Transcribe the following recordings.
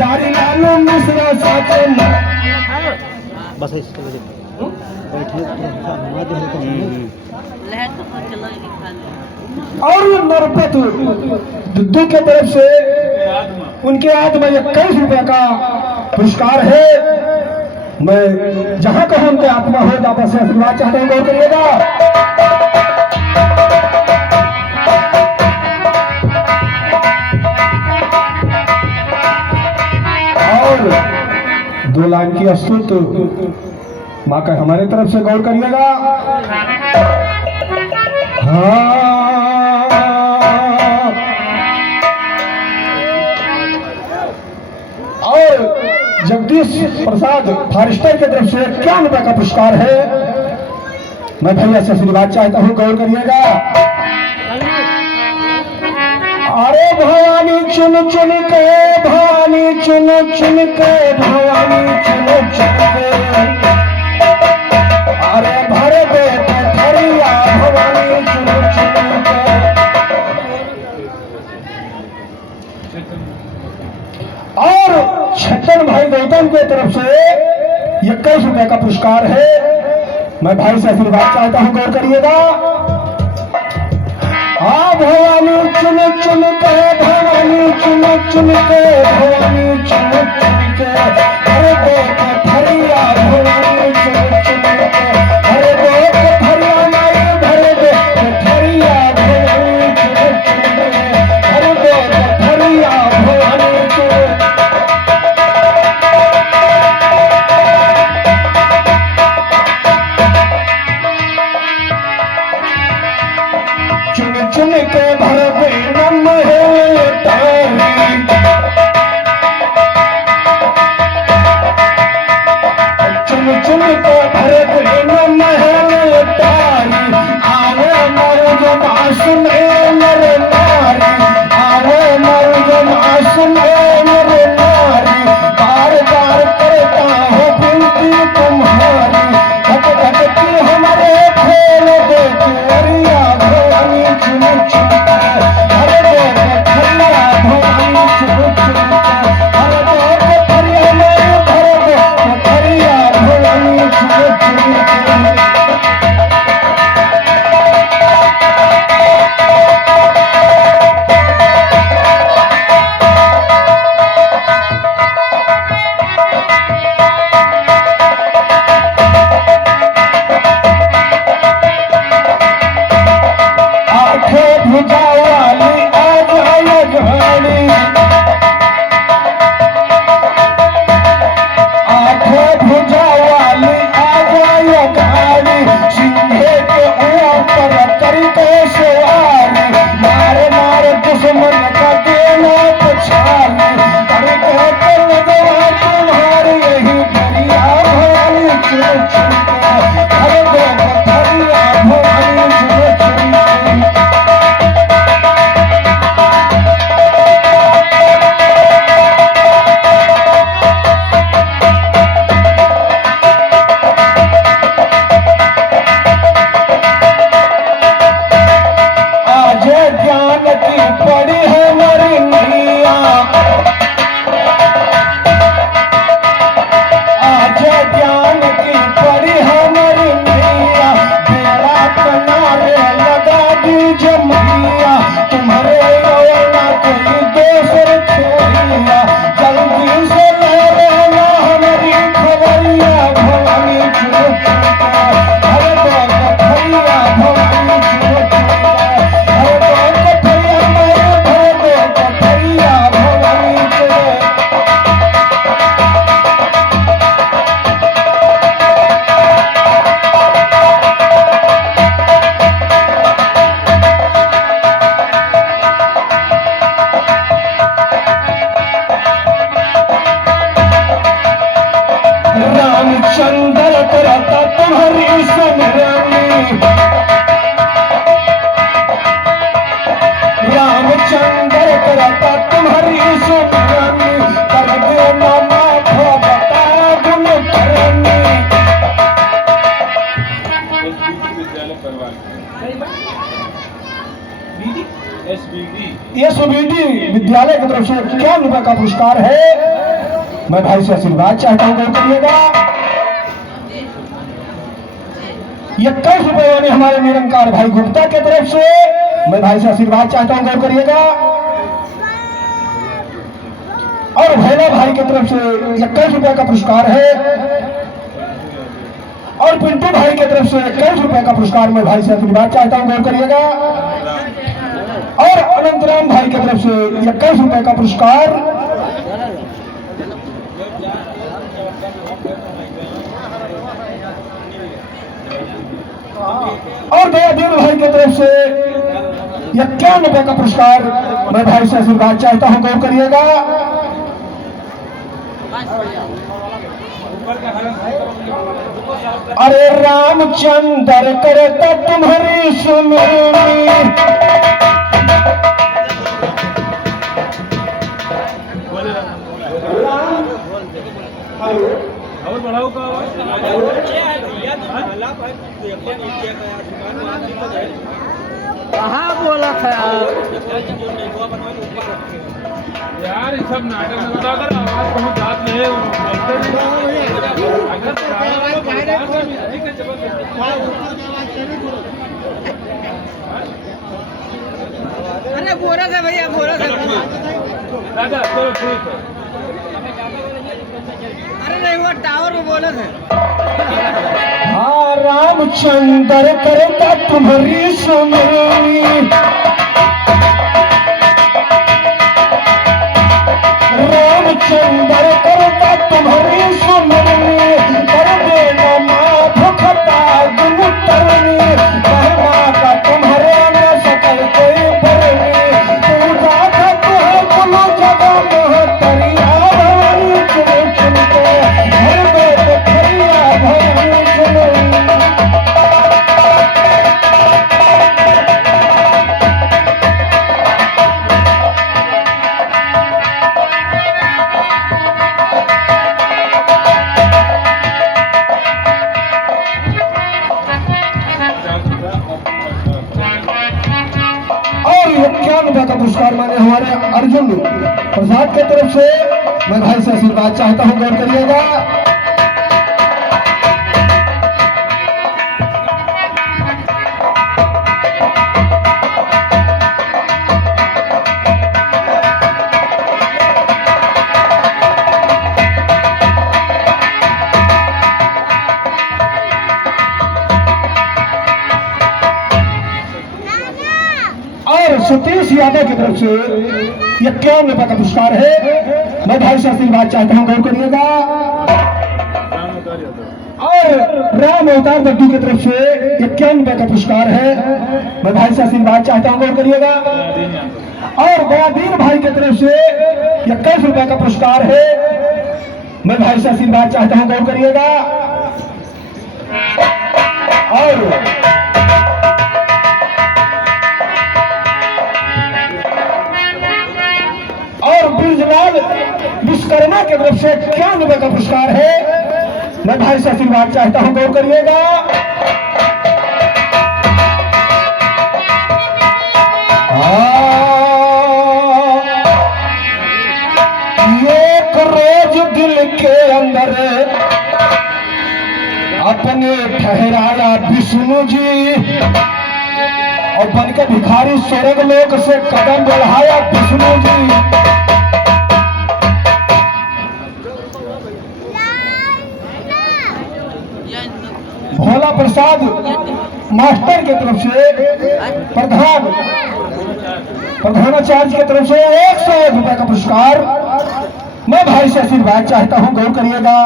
बिहारी लालू मिश्रा साथे बस इसको बैठने और नरपत दुद्दू के तरफ से उनके आत्मा 21 रुपए का पुरस्कार है। मैं जहां कहा उनके आत्मा हो वापस से आशीर्वाद चाहता हूं, गौर करिएगा। और 2 लाइन की स्तुति माँ का हमारे तरफ से गौर करिएगा। और जगदीश प्रसाद फॉरेस्टर की तरफ से 51 रुपए का पुरस्कार है। मैं भैया से आशीर्वाद चाहता हूँ, गौर करिएगा। अरे भवानी चुन चुन के, भवानी चुन चुन के, भवानी चुन चुन के, अरे भर दे पथरिया भवानी चुन चुन के। और छतन भाई गौतम के तरफ से 21 रुपए का पुरस्कार है। मैं भाई से आशीर्वाद चाहता हूं, गौर करिएगा। भवानी चुन चुन के, भवानी चुन चुन के, भवानी चुन चुन के, अरे दो पथरिया भवानी चुन चुन के, अरे दो पथरिया माई भर दे पथरिया भवानी चुन चुन के, अरे दो पथरिया भवानी चुन चुन के भर दे नम है तारी, चुन चुन के भर दे नम है तारी। आवे मर्द मास में नर नारी, आवे मर्द मास में नर नारी, बार बार करता हो बिनती तुम्हारी, धक धक की हमारे फेल दे तेरिया भवानी चुन चुन के, हर दो पथरिया भवानी चुन चुन के, हर दो पथरिया में भर दो पथरिया भवानी चुन चुन के। आंखें भुजा वाली आ जाए घानी, आंखें भुजा वाली आ जाए घानी, सिंहे के ऊपर करके सवारी, मार मार दुश्मन का देना पछानी, करके कर दवा तुम्हारी यही बलिया भवानी चुन चुन के, हर दो पथरिया भवानी चुन चुन के। आज ज्ञान की पड़ी है मरी नैया, आज ज्ञान की पड़ी है मरी नैया, बेड़ा किनारे लगा दीजिए मैया, तुम्हारे ना कोई दोसर छोड़िया, जल्दी से ले लेना हमारी खबरिया भवानी चुन चुन के, हर दो पथरिया भवानी चुन चुन के, हर दो पथरिया में भर दो पथरिया भवानी चुन। रामचंद्र करता तुम्हारी संग्रामी, रामचंद्र करता तुम्हारी संग्रामी, कर देना माफ बता गुण करनी। एसबीडी विद्यालय की तरफ से 51 रुपए का पुरस्कार है। मैं भाई से आशीर्वाद चाहता हूँ, गौर करिएगा। 21 रुपए यानी हमारे निरंकार भाई गुप्ता के तरफ से मैं भाई से आशीर्वाद चाहता हूँ, गौर करिएगा। और भैला भाई की तरफ से 21 रुपए का पुरस्कार है, और पिंटू भाई की तरफ से 21 रुपए का पुरस्कार मैं भाई से आशीर्वाद चाहता हूँ, गौर करिएगा। और अनंतराम भाई की तरफ से 21 रुपए का पुरस्कार, और दयादीन भाई की तरफ से 51 रुपए का पुरस्कार मैं भाई से आशीर्वाद चाहता हूँ, गौर करिएगा। अरे रामचंद्र करता तुम्हारी सुननी, कहाँ बोला था यार ये सब नाटक में बता कर आवाज बहुत जात नहीं है, अरे बोरा था भैया, बोरा था दादा। चलो ठीक है। अरे नहीं वो टावर में बोले थे। हाँ रामचंद्र करता तुम्हारी सुननी, रामचंद्र करता तुम्हारी सुननी, कर देना माँ भुखता गुन तरनी, कहना का तुम्हारे न सकल कोई बरनी, पूजा करते हैं कुलो जगह मोहतरिया भवानी चुन चुन के, हर बेट खरिया भवानी चुन। और 51 रुपए का पुरस्कार माने हमारे अर्जुन प्रसाद की तरफ से मैं भाई से आशीर्वाद चाहता हूँ, गौर करिएगा। और सतीश यादव की तरफ से 51 रुपए का पुरस्कार है, मैं भाई से आशीर्वाद चाहता हूँ, गौर करिएगा। और राम अवतार दड्डू की तरफ से 51 रुपए का पुरस्कार है, मैं भाई से आशीर्वाद चाहता हूँ, गौर करिएगा। और दयादीन भाई की तरफ से 21 रुपए का पुरस्कार है, मैं भाई से आशीर्वाद चाहता हूँ, गौर करिएगा। और ब्रिजलाल विश्वकर्मा की तरफ से 51 रुपए का पुरस्कार है, मैं भाई से आशीर्वाद चाहता हूं, गौर करिएगा। एक रोज दिल के अंदर अपने ठहराया विष्णु जी, और बनकर भिखारी स्वर्ग लोक से कदम बढ़ाया विष्णु जी। भोला प्रसाद मास्टर की तरफ से प्रधानाचार्य की तरफ से 101 रुपए का पुरस्कार मैं भाई से आशीर्वाद चाहता हूं, गौर करिएगा।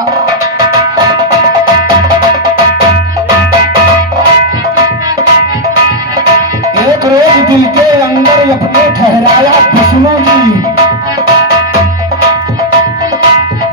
एक रोज दिल के अंदर अपने ठहराया विष्णु जी,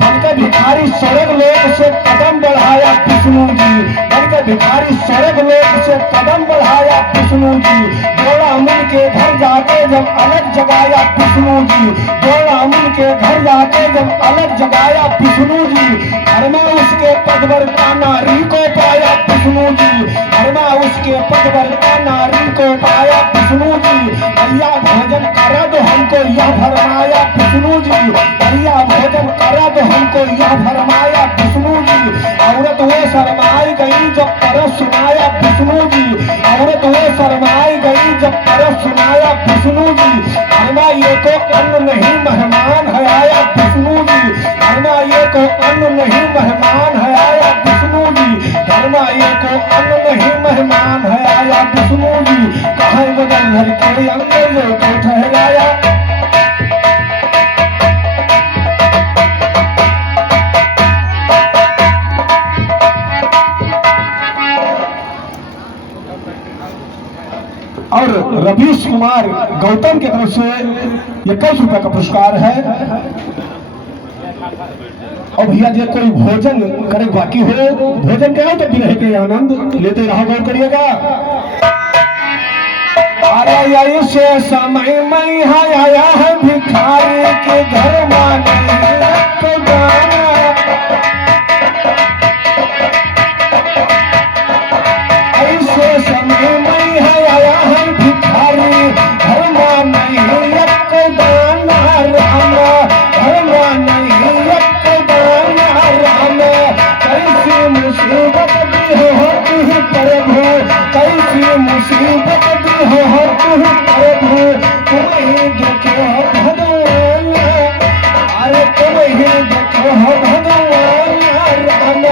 बनकर भिखारी स्वर्ग लोक से कदम बढ़ाया विष्णु जी, बनकर भिखारी स्वर्ग लोक से कदम बढ़ाया विष्णु जी। गोड़ा मुन के घर जाके जब अलग जगाया विष्णु जी, गोड़ा मुन के घर जाके जब अलग जगाया विष्णु जी। घर में उसके पदवर्ता नारी को पाया विष्णु जी, घर में उसके पदवर्ता नारी को पाया विष्णु जी। भैया भोजन करा दो हमको यह फरमाया विष्णु जी, भैया भोजन करा औरत हमको यह फरमाया विष्णु जी, औरत वो शर्माई गई जब परस सुनाया विष्णु जी, औरत वो शर्माई गई जब परस सुनाया विष्णु जी, फरमाइए को अन्न नहीं मेहमान है आया विष्णु जी, फरमाइए को अन्न नहीं मेहमान है आया विष्णु जी, फरमाइए को अन्न नहीं मेहमान है आया विष्णु जी, कहाँ बदल घर के अंदर को ठहराया। और रवीश कुमार गौतम की तरफ से 21 रुपए का पुरस्कार है। और भैया जो कोई भोजन करे बाकी हो, भोजन करो तो भी के आनंद लेते रहो, गौर करिएगा। अरे से समय में आया है भिखारी के घर माने तो गाना, ऐसे समय में आया है भिखारी घर माने एक दाना राम, घर माने एक दाना राम, कैसी मुसीबत भी होती है प्रभु, कैसी मुसीबत भी होती है प्रभु, तुम्हें देखो भगवान, अरे तुम्हें देखो भगवान राम,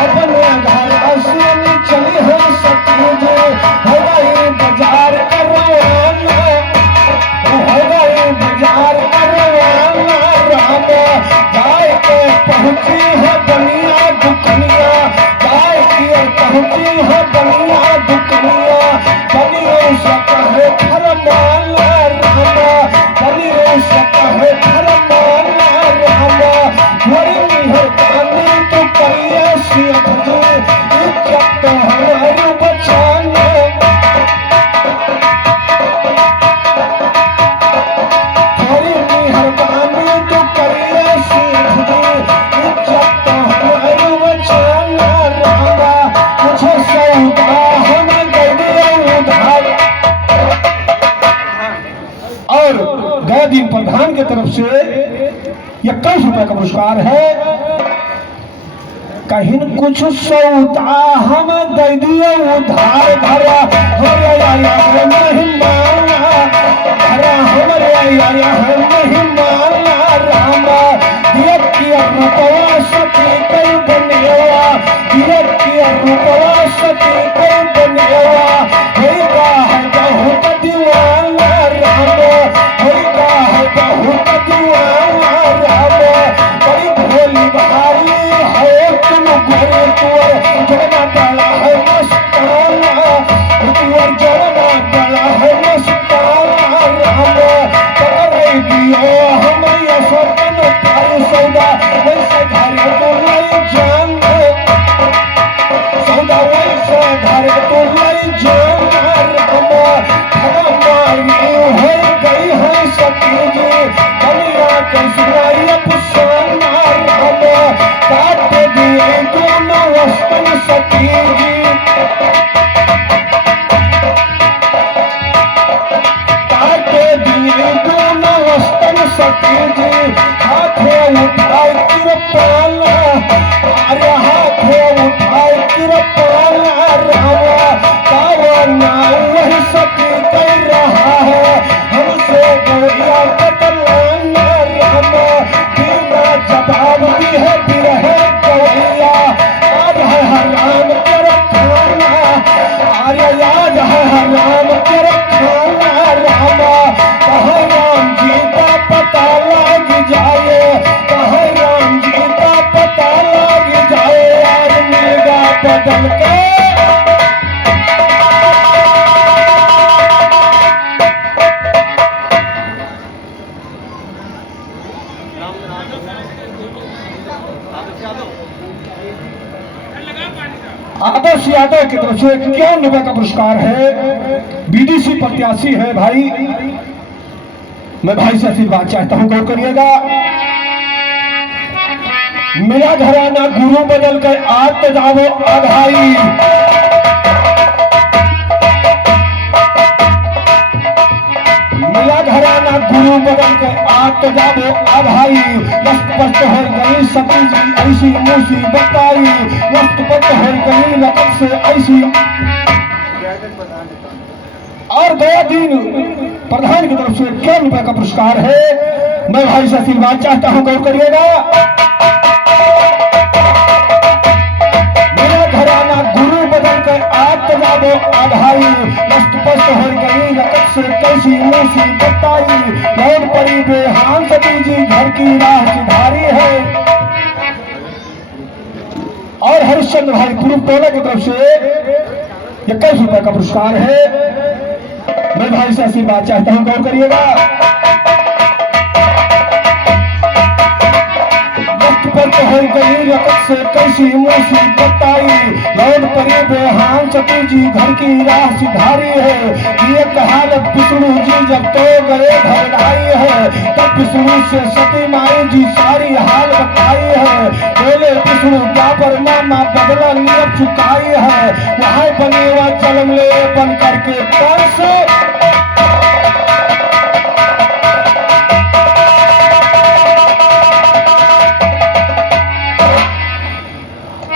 अपने घर से चली हो सकती जो हवाई बाजार करवाना, हवाई बाजार करवाना राम, जाए के पहुंची है बनिया दुकनिया, जाए के पहुंची है बनिया दुकनिया, बनियों से कहे फरमाना राम, बनियों से कहे फरमाना राम, बड़ी मेहरबानी तो करिए सिया जी, इज्जत तो हमारी बचाना, बड़ी मेहरबानी तो करिए सिया जी, इज्जत तो हमारी बचाना राम, मुझे सौदा हमें दे दिया उधार। और गया दिन प्रधान की तरफ से 21 रुपए का पुरस्कार है। कहीं कुछ सौदा हम दे दिए उधार, धरा हमारे आया नहीं माना, धरा हमारे आया नहीं माना राम, दिया किया रुपया सती कई बनेवा, दिया किया रुपया सती कई बनेवा, होगा है बहुत दीवाना राम, होगा है बहुत दीवाना राम, बड़ी भोली भारी है तुम गोरे तुअर, जगना बड़ा है मस्ताना, तुअर जगना बड़ा है मस्ताना राम, पकड़े दियो हम यसरतन पार सौदा, वैसे घरे तो लाई जान, सौदा वैसे घरे तो लाई जान राम, हमारी हो गई है सती जी, दुनिया के सुनाई अफसाना राम, काट दिए दोनों वस्तन सती जी, काट दिए दोनों वस्तन सती जी, हाथों उठाए कृपाला, अरे हाथों उठाए कृपाला राम, कावना वही सती कर रहा है, हमसे गौरिया बदलाना राम, बिना जवाब भी है बिरहे गौरिया, आज है हराम तेरा खाना, अरे आज है हराम तेरा खाना राम, कहाँ राम जी का पता लग जाए, कहाँ राम जी का पता लग जाए, यार मिलेगा बदल के। आदर्श यादव की तरफ से 51 रुपए का पुरस्कार है, बीडीसी प्रत्याशी है भाई, मैं भाई से आशीर्वाद चाहता हूं, गौर करिएगा। मेरा घराना गुरु बदल कर आज तो जाओ आधाई, मेरा घराना गुरु गुरु बदल के आत जाबो आधाई वस्त पस्त हो गई सती जी ऐसी मूसी बताई वस्त पस्त हो गई लकत से ऐसी। और 2 दिन प्रधान की तरफ से 1 रुपए का पुरस्कार है। मैं भाई से आशीर्वाद चाहता हूं, गौर करिएगा। मेरा घराना गुरु बदल कर आत जाबो आधाई वस्त पस्त हो गई लकत से कैसी मूसी बताई लौट पड़ी बेहान सती जी घर की राह सुधारी है। और हरिश्चंद्र भाई पूर्व टोला की तरफ से 21 रुपए का पुरस्कार है। मैं भाई से आशीर्वाद चाहता हूं, गौर करिएगा। वक्त पर हो गई रकत से कैसी मूसी बताई लौट पड़ी बेहान सती जी घर की राह सुधारी है। ये कहावत विष्णु जी जब तो गए घर आई है तब विष्णु से सती माई जी सारी हाल बताई है। बोले विष्णु द्वापर मामा बदला नियत चुकाई है वहां बने हुआ जन्म ले बन करके कौन से।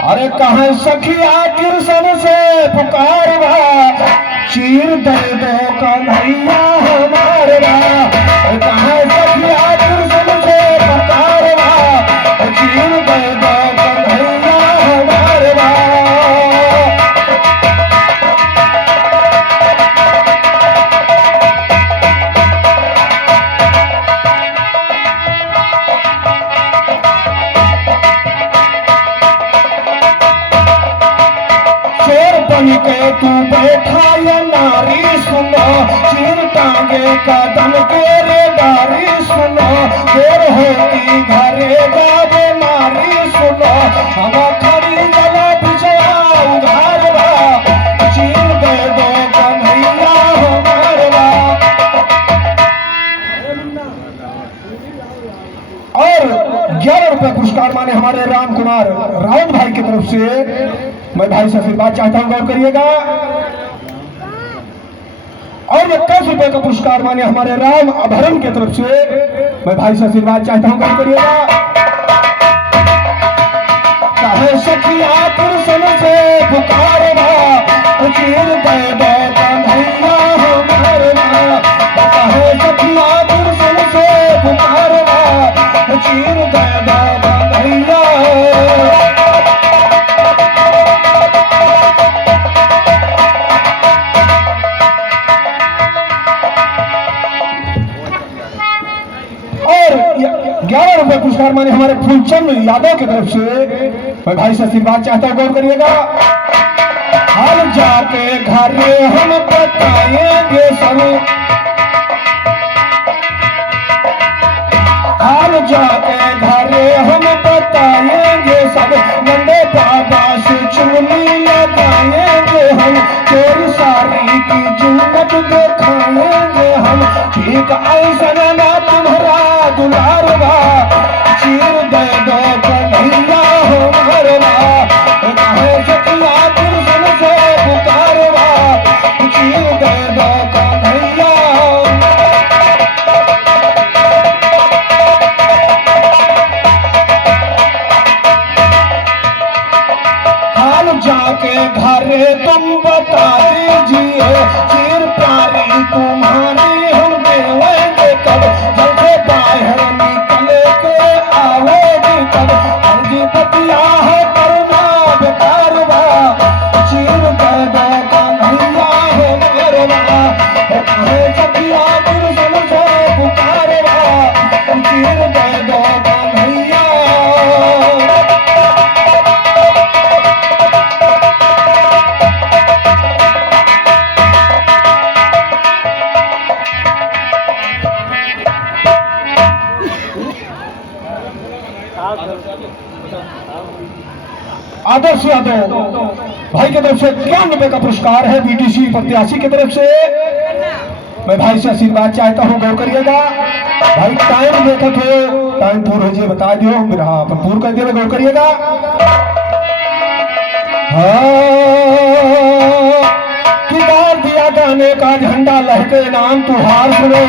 अरे कहा सखिया कृष्ण से पुकारवा चीर दे दो कन्हैया हमारा। कहा सखिया कृष्ण से पुकारवा चीर दे दो कन्हैया हमारा। के तू बैठा ये नारी सुनो चीर टांगे कदम तेरे दारी सुनो देर होती घरे जावे नारी सुनो हम खड़ी जला बिछया उधारवा चीर दे दो कन्हैया हमारा। और 11 रुपए पुरस्कार माने हमारे राम कुमार राउत भाई की तरफ से। मैं भाई से आशीर्वाद चाहता हूं, गौर करिएगा। और 21 रुपए का पुरस्कार माने हमारे राम अभरण की तरफ से। मैं भाई से आशीर्वाद चाहता हूं, गौर करिएगा। कहे सखिया कृष्ण से पुकारवा चीर दे दो कन्हैया हमारा। कहे सखिया कृष्ण से पुकारवा चीर दे दो कन्हैया। और 11 रुपए पुरस्कार माने हमारे फूलचंद यादव की तरफ से। मैं भाई से आशीर्वाद चाहता हूं, गौर करिएगा। हाल जाके घर हम बताएंगे सब हाल जाके घर हम बताएंगे सब नंदे बाबा से चुनी लगाएंगे हम तेरी सारी की जुन्नत दिखाएंगे हम ठीक ऐसा ना तुम्हारा दुलारवा चीर दे दो कन्हैया हमारा। कहे सखिया कृष्ण से पुकारवा चीर दे दो कन्हैया। हाल जाके घरे तुम बता दीजिए चीर प्यारी तुम्हारी हम देवेंगे कब जब से बाहर निकले के आओगे कब अर्जी बतिया है करना बेकारवा चीर दे दो कन्हैया है मेरवा। कहे सखिया कृष्ण से पुकारवा चीर दे दो कन्हैया। आदर्श यादव भाई की तरफ से 51 रुपए का पुरस्कार है बीटीसी प्रत्याशी की तरफ से। मैं भाई से आशीर्वाद चाहता हूं, गौर करिएगा। भाई टाइम देखो तो टाइम पूरा हो बता दियो फिर हाँ पूरा कर दिए, गौर करिएगा। कि डाल दिया गाने का झंडा लहके नाम तुहार सुनो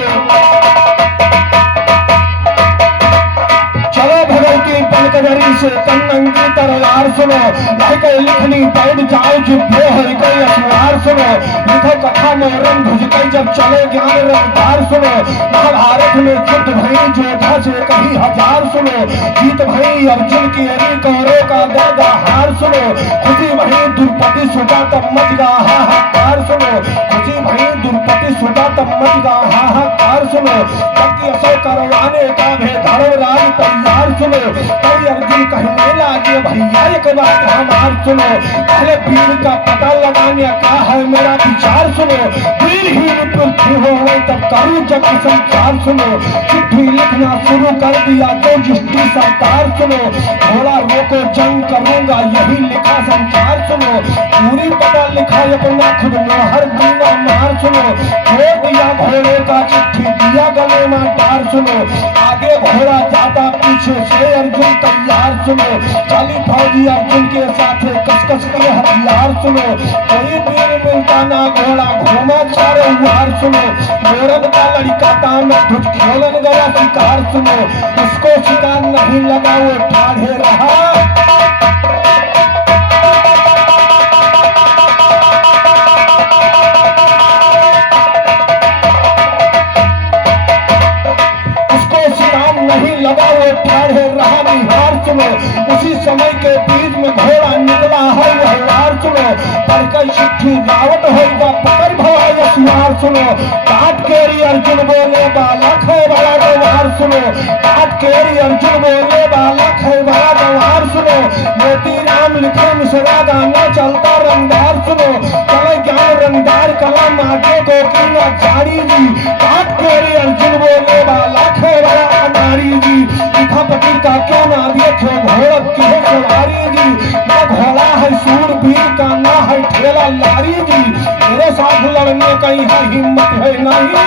से कन्नंगी तरवार सुनो, लहके लिखनी बैठ जाओ जिब्बे हर कई अखबार सुनो, लिखो कथा मोरन भुज कई जब चले ज्ञान रफ्तार सुनो, महाभारत में युद्ध भई जोधा से कहीं हजार सुनो, जीत भई अर्जुन की अरी कौरों का दर्द हार सुनो, खुशी भई द्रुपति सुता तब मच गा हाहाकार सुनो, खुशी भई द्रुपति सुता तब मच गा हाहाकार सुनो, जबकि असो करवाने का भी धर्मराज तैयार सुनो, कई अर्जुन कहने लगे भैया एक बात हमार सुनो, पहले वीर का पता लगाने का है मेरा विचार सुनो, वीरहीन पृथ्वी हो गई तब करूं जग संचार सुनो, चिट्ठी लिखना शुरू कर दिया तो जिसकी सरकार सुनो, घोड़ा रोको जंग करूंगा यही लिखा संसार सुनो, पूरी पता लिखा अपना खुद मोहर दूंगा मार सुनो, छोड़ दिया घोड़े का चिट्ठी दिया गले में डार सुनो, आगे घोड़ा जाता पीछे से अर्जुन तैयार सुनो, चाली फौजी अर्जुन के साथ कसकस के हथियार सुनो, कोई वीर मिलता ना घोड़ा घूमा चारों वार सुनो, मोरन का लड़का ताम ध्वज खेलन गया शिकार सुनो, उसको शिकार नहीं लगा वो ठाढ़े रहा, नहीं लगा वो ठाढ़े रहा निहार सुनो, उसी समय के बीच में घोड़ा निकला है व्यवहार सुनो, पढ़कर चिट्ठी रावत होगा पकड़ भवा यशवार सुनो, काट केरी अर्जुन बोले बालक है बड़ा व्यवहार सुनो, काट केरी अर्जुन बोले बालक है बड़ा व्यवहार सुनो, मोती राम लिखे मिश्रा गाना चलता रंगदार सुनो, चले ज्ञान रंगदार कलम आगे को किंगा चारी जी, काट केरी अर्जुन बोले बालक है बड़ा अनारी जी, लिखापति का क्यों ना देखे घोड़ा की सवारी जी, ना घोड़ा है सूरवीर का ना है ठेला लारी जी, मेरे साथ लड़ने का यहाँ हिम्मत है नहीं,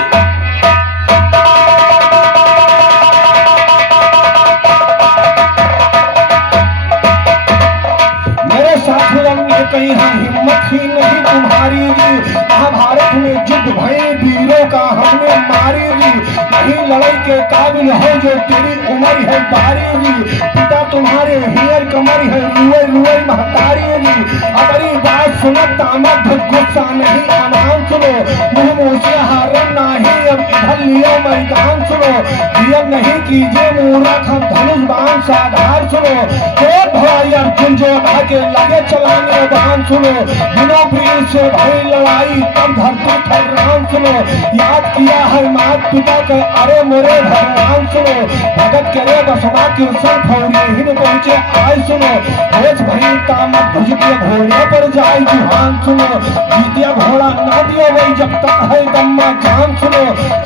मेरे साथ लड़ने का यहाँ हिम्मत ही नहीं तुम्हारी जी, महाभारत में युद्ध भई वीरों का हमने मारी जी, नहीं लड़ाई के काबिल है जो तेरी उम्र है बारी जी, पिता तुम्हारे हियर कमर है रुए रुए महतारी जी, अपनी बात सुनो तामत गुस्सा नहीं अमान सुनो, मुँह मूसे हारन नहीं अब इधर लियो मैदान सुनो, दिया नहीं कीजिए मूर्ख धनुष बाण साधार सुनो, कोट भाई अर्जुन जो आगे लगे चलाने बाण सुनो, बिना वीर से भाई लड़ाई तब धरती थर्रान सुनो, याद किया है मात पिता के अरे मोरे भगवान सुनो, भगत करे बसवा कृष्ण फौरी हिन पहुंचे आय सुनो, भेज भई तामत भुज के घोड़े पर जाय जुहान सुनो, जीतिया घोड़ा ना दियो वही जब तक है दम्मा जान सुनो,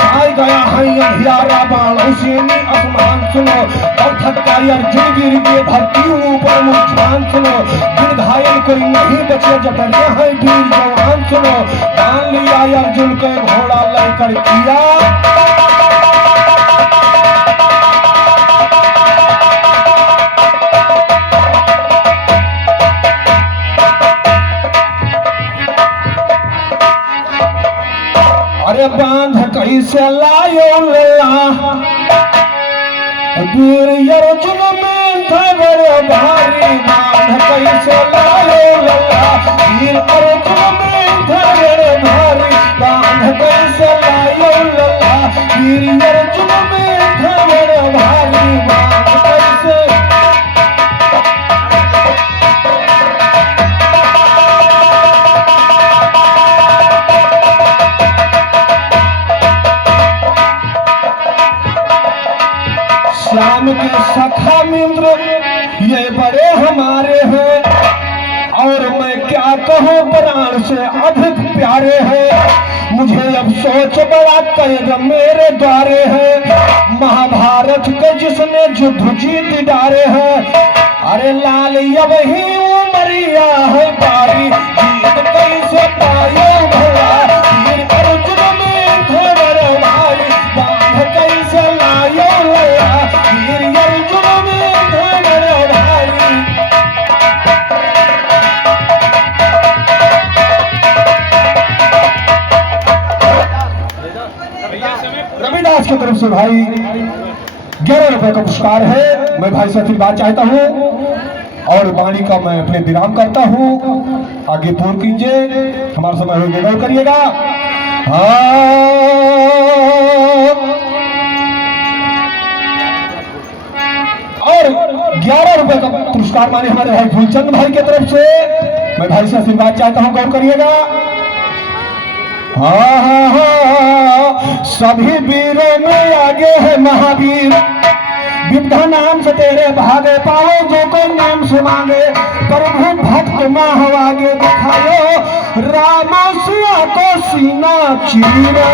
आय गया है अंधियारा बाण सेनी आसमान सुनो, और थका अर्जुन गिर के धरती ऊपर मुझान सुनो, दिल घायल कोई नहीं बचे जटने है वीर जवान सुनो, मान लिया अर्जुन के घोड़ा लेकर किया, अरे बांध कैसे लायो लला वीर अर्जुन में था बड़े भारी, बांध कैसे लायो लला वीर अर्जुन में था बड़े भारी, बांध कैसे लायो लला वीर अर्जुन में था बड़े भारी, बांध कैसे श्याम के सखा मित्र ये बड़े हमारे हैं, और मैं क्या कहूँ प्राण से अधिक प्यारे हैं, मुझे अब सोच बड़ा कैद मेरे द्वारे है, महाभारत के जिसने युद्ध जीत डारे हैं, अरे लाल अब ही उमरिया है बारी, जीत कैसे पायो भला वीर अर्जुन में धर भारी, बांध कैसे लायो लया वीर अर्जुन में धर भारी, रविदास की तरफ से भाई 11 रुपए का पुरस्कार है। मैं भाई से आशीर्वाद चाहता हूँ। और वाणी का मैं अपने विराम करता हूँ। आगे पूर्ण कीजिए, हमारा समय हो गया, गौर करिएगा। और 11 रुपए का पुरस्कार माने हमारे भाई फूलचंद भाई की तरफ से। मैं भाई से आशीर्वाद चाहता हूँ, गौर करिएगा। सभी वीरों में आगे है महावीर, विद्या नाम से तेरे भागे पाओ जो कोई नाम से मांगे। प्रभु भक्त माह आगे दिखायो, राम सिया को सीना चीरो।